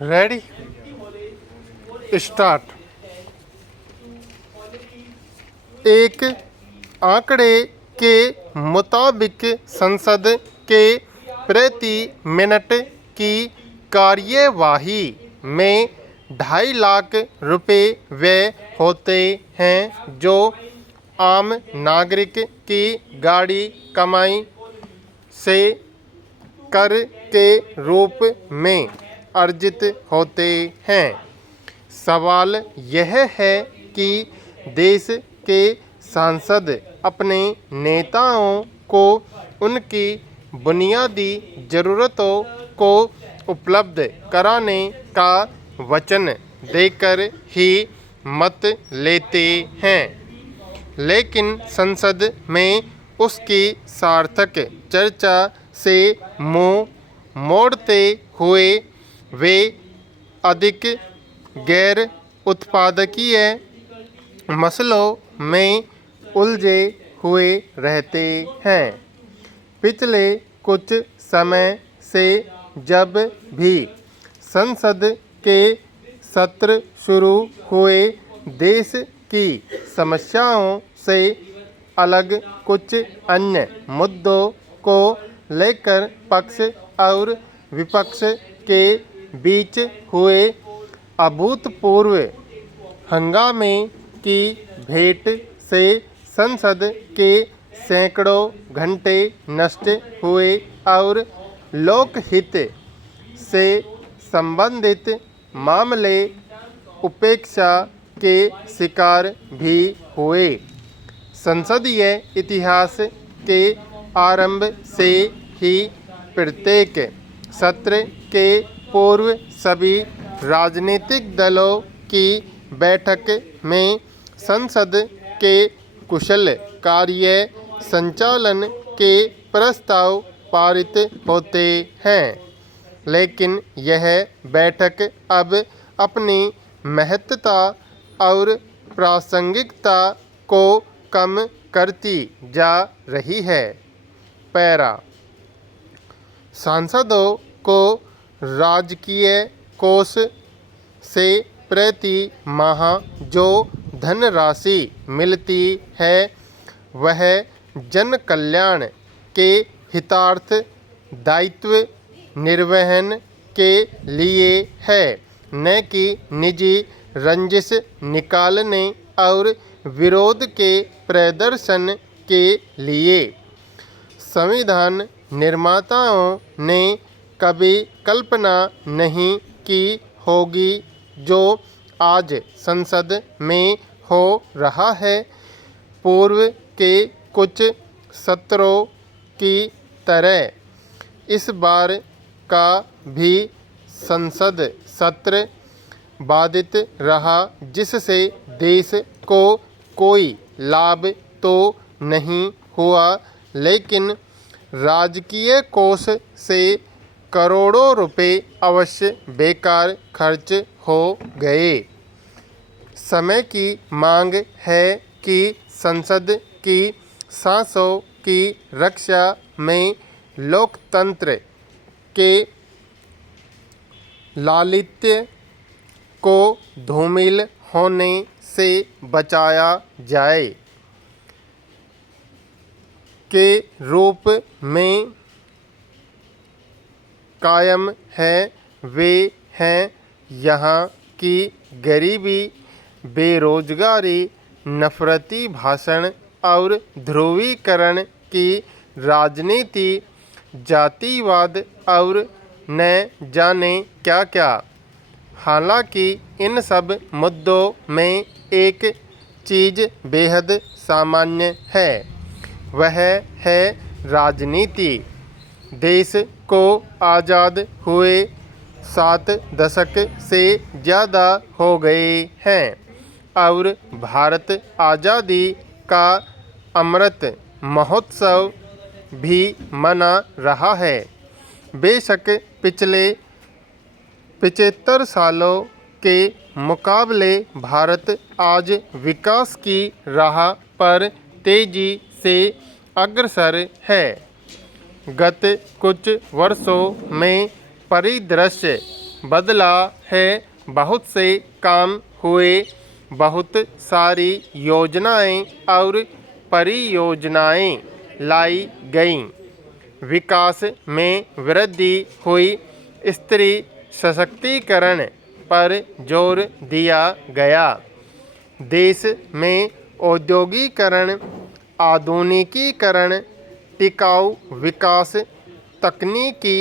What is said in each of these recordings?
Ready start. एक आंकड़े के मुताबिक संसद के प्रति मिनट की कार्यवाही में 2.5 लाख रुपए व्यय होते हैं, जो आम नागरिक की गाड़ी कमाई से कर के रूप में अर्जित होते हैं। सवाल यह है कि देश के सांसद अपने नेताओं को उनकी बुनियादी ज़रूरतों को उपलब्ध कराने का वचन देकर ही मत लेते हैं, लेकिन संसद में उसकी सार्थक चर्चा से मुंह मोड़ते हुए वे अधिक गैर उत्पादकीय मसलों में उलझे हुए रहते हैं। पिछले कुछ समय से जब भी संसद के सत्र शुरू हुए, देश की समस्याओं से अलग कुछ अन्य मुद्दों को लेकर पक्ष और विपक्ष के बीच हुए अभूतपूर्व हंगामे की भेंट से संसद के सैकड़ों घंटे नष्ट हुए और लोकहित से संबंधित मामले उपेक्षा के शिकार भी हुए। संसदीय इतिहास के आरंभ से ही प्रत्येक सत्र के पूर्व सभी राजनीतिक दलों की बैठक में संसद के कुशल कार्य संचालन के प्रस्ताव पारित होते हैं, लेकिन यह बैठक अब अपनी महत्ता और प्रासंगिकता को कम करती जा रही है। पैरा सांसदों को राजकीय कोष से प्रति माह जो धनराशि मिलती है, वह जन कल्याण के हितार्थ दायित्व निर्वहन के लिए है, न कि निजी रंजिश निकालने और विरोध के प्रदर्शन के लिए। संविधान निर्माताओं ने कभी कल्पना नहीं की होगी जो आज संसद में हो रहा है। पूर्व के कुछ सत्रों की तरह इस बार का भी संसद सत्र बाधित रहा, जिससे देश को कोई लाभ तो नहीं हुआ, लेकिन राजकीय कोष से करोड़ों रुपए अवश्य बेकार खर्च हो गए। समय की मांग है कि संसद की सांसों की रक्षा में लोकतंत्र के लालित्य को धूमिल होने से बचाया जाए। के रूप में कायम है वे हैं यहाँ की गरीबी, बेरोजगारी, नफरती भाषण और ध्रुवीकरण की राजनीति, जातिवाद और न जाने क्या क्या। हालांकि इन सब मुद्दों में एक चीज़ बेहद सामान्य है, वह है राजनीति। देश को आज़ाद हुए 7 दशक से ज़्यादा हो गए हैं और भारत आज़ादी का अमृत महोत्सव भी मना रहा है। बेशक पिछले 75 सालों के मुकाबले भारत आज विकास की राह पर तेजी से अग्रसर है। गत कुछ वर्षों में परिदृश्य बदला है, बहुत से काम हुए, बहुत सारी योजनाएं और परियोजनाएं लाई गईं, विकास में वृद्धि हुई, स्त्री सशक्तिकरण पर जोर दिया गया, देश में औद्योगिकरण, आधुनिकीकरण, टिकाऊ विकास, तकनीकी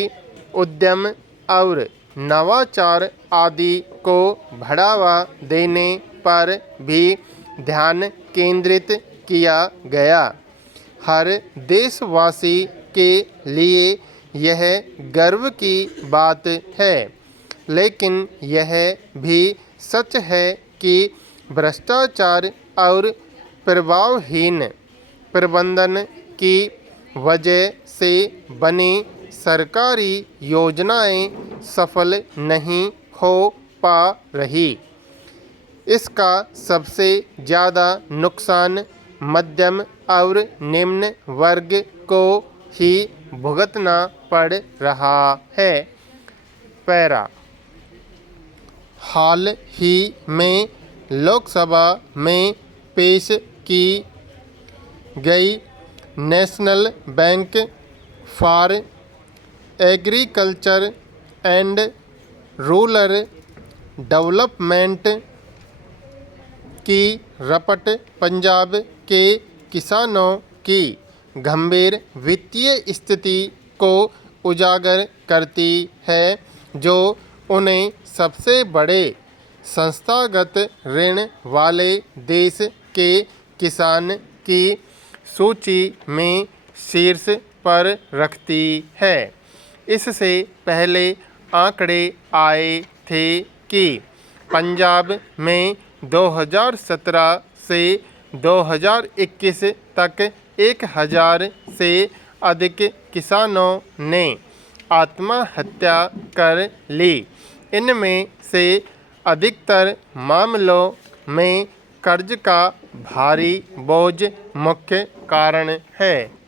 उद्यम और नवाचार आदि को बढ़ावा देने पर भी ध्यान केंद्रित किया गया। हर देशवासी के लिए यह गर्व की बात है, लेकिन यह भी सच है कि भ्रष्टाचार और प्रभावहीन प्रबंधन की वजह से बनी सरकारी योजनाएं सफल नहीं हो पा रही। इसका सबसे ज़्यादा नुकसान मध्यम और निम्न वर्ग को ही भुगतना पड़ रहा है। पैरा। हाल ही में लोकसभा में पेश की गई national bank for agriculture and rural development की रिपोर्ट पंजाब के किसानों की गंभीर वित्तीय स्थिति को उजागर करती है, जो उन्हें सबसे बड़े संस्थागत ऋण वाले देश के किसान की सूची में शीर्ष पर रखती है। इससे पहले आंकड़े आए थे कि पंजाब में 2017 से 2021 तक 1000 से अधिक किसानों ने आत्महत्या कर ली। इनमें से अधिकतर मामलों में कर्ज का भारी बोझ मुख्य कारण है।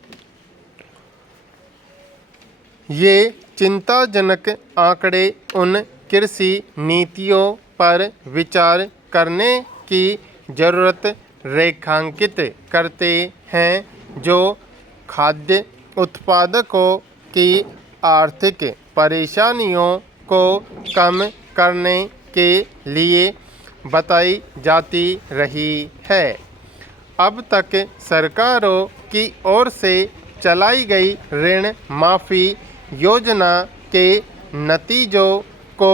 ये चिंताजनक आंकड़े उन कृषि नीतियों पर विचार करने की जरूरत रेखांकित करते हैं जो खाद्य उत्पादकों की आर्थिक परेशानियों को कम करने के लिए बताई जाती रही है। अब तक सरकारों की ओर से चलाई गई ऋण माफ़ी योजना के नतीजों को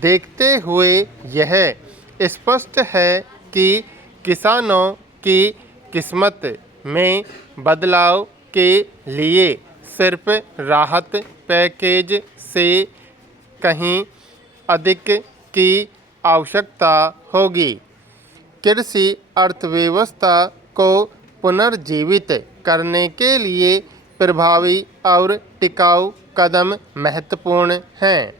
देखते हुए यह स्पष्ट है कि किसानों की किस्मत में बदलाव के लिए सिर्फ राहत पैकेज से कहीं अधिक की आवश्यकता होगी। कृषि अर्थव्यवस्था को पुनर्जीवित करने के लिए प्रभावी और टिकाऊ कदम महत्वपूर्ण हैं।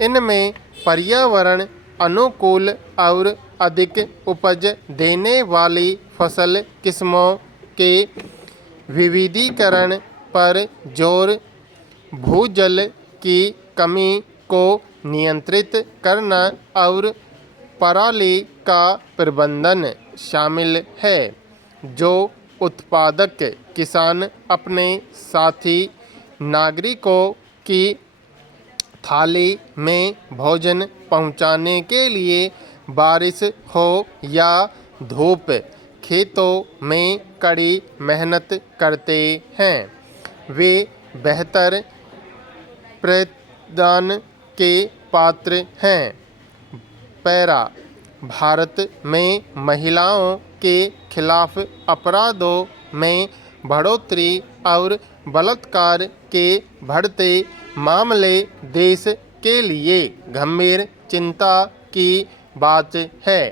इनमें पर्यावरण अनुकूल और अधिक उपज देने वाली फसल किस्मों के विविधीकरण पर जोर, भूजल की कमी को नियंत्रित करना और पराली का प्रबंधन शामिल है, जो उत्पादक किसान अपने साथी नागरिकों की थाली में भोजन पहुंचाने के लिए बारिश हो या धूप खेतों में कड़ी मेहनत करते हैं। वे बेहतर प्रदान के पात्र हैं। पैरा। भारत में महिलाओं के खिलाफ अपराधों में बढ़ोतरी और बलात्कार के बढ़ते मामले देश के लिए गंभीर चिंता की बात है।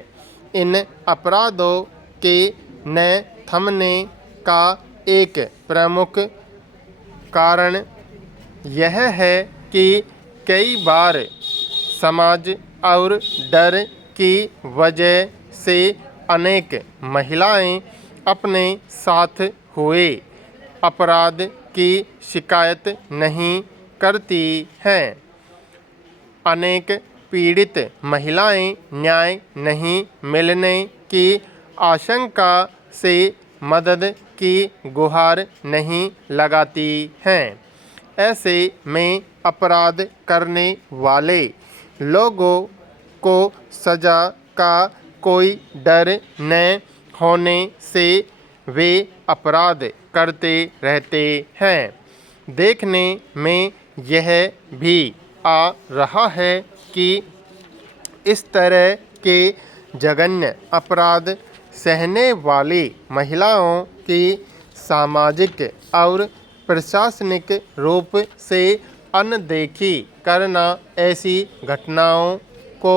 इन अपराधों के न थमने का एक प्रमुख कारण यह है कि कई बार समाज और डर की वजह से अनेक महिलाएं अपने साथ हुए अपराध की शिकायत नहीं करती हैं। अनेक पीड़ित महिलाएं न्याय नहीं मिलने की आशंका से मदद की गुहार नहीं लगाती हैं। ऐसे में अपराध करने वाले लोगों को सज़ा का कोई डर न होने से वे अपराध करते रहते हैं। देखने में यह भी आ रहा है कि इस तरह के जघन्य अपराध सहने वाली महिलाओं की सामाजिक और प्रशासनिक रूप से अनदेखी करना ऐसी घटनाओं को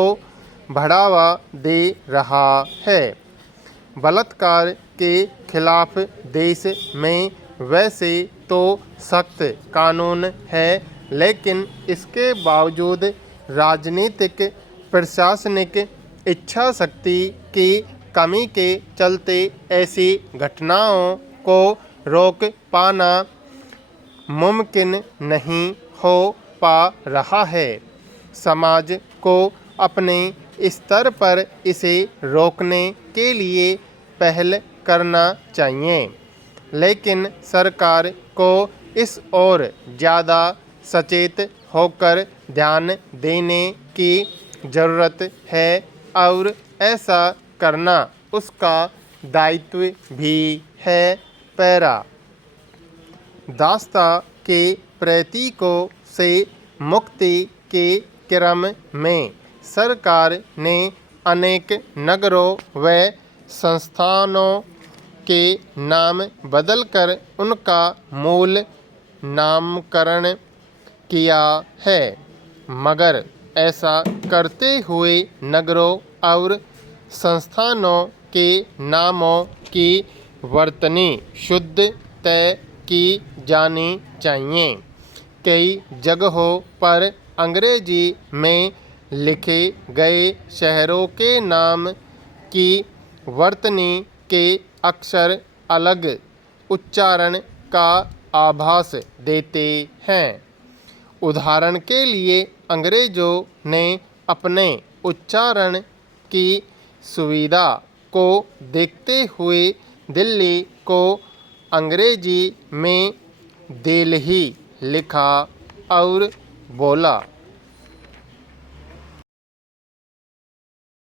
बढ़ावा दे रहा है। बलात्कार के खिलाफ देश में वैसे तो सख्त कानून है, लेकिन इसके बावजूद राजनीतिक प्रशासनिक इच्छा शक्ति की कमी के चलते ऐसी घटनाओं को रोक पाना मुमकिन नहीं हो पा रहा है। समाज को अपने स्तर पर इसे रोकने के लिए पहल करना चाहिए, लेकिन सरकार को इस ओर ज़्यादा सचेत होकर ध्यान देने की ज़रूरत है और ऐसा करना उसका दायित्व भी है। पैरा दास्ता के प्रतीकों से मुक्ति के क्रम में सरकार ने अनेक नगरों व संस्थानों के नाम बदलकर उनका मूल नामकरण किया है, मगर ऐसा करते हुए नगरों और संस्थानों के नामों की वर्तनी शुद्ध तय की जानी चाहिए। कई जगहों पर अंग्रेजी में लिखे गए शहरों के नाम की वर्तनी के अक्षर अलग उच्चारण का आभास देते हैं। उदाहरण के लिए अंग्रेजों ने अपने उच्चारण की सुविधा को देखते हुए दिल्ली को अंग्रेजी में दिल्ही लिखा और बोला।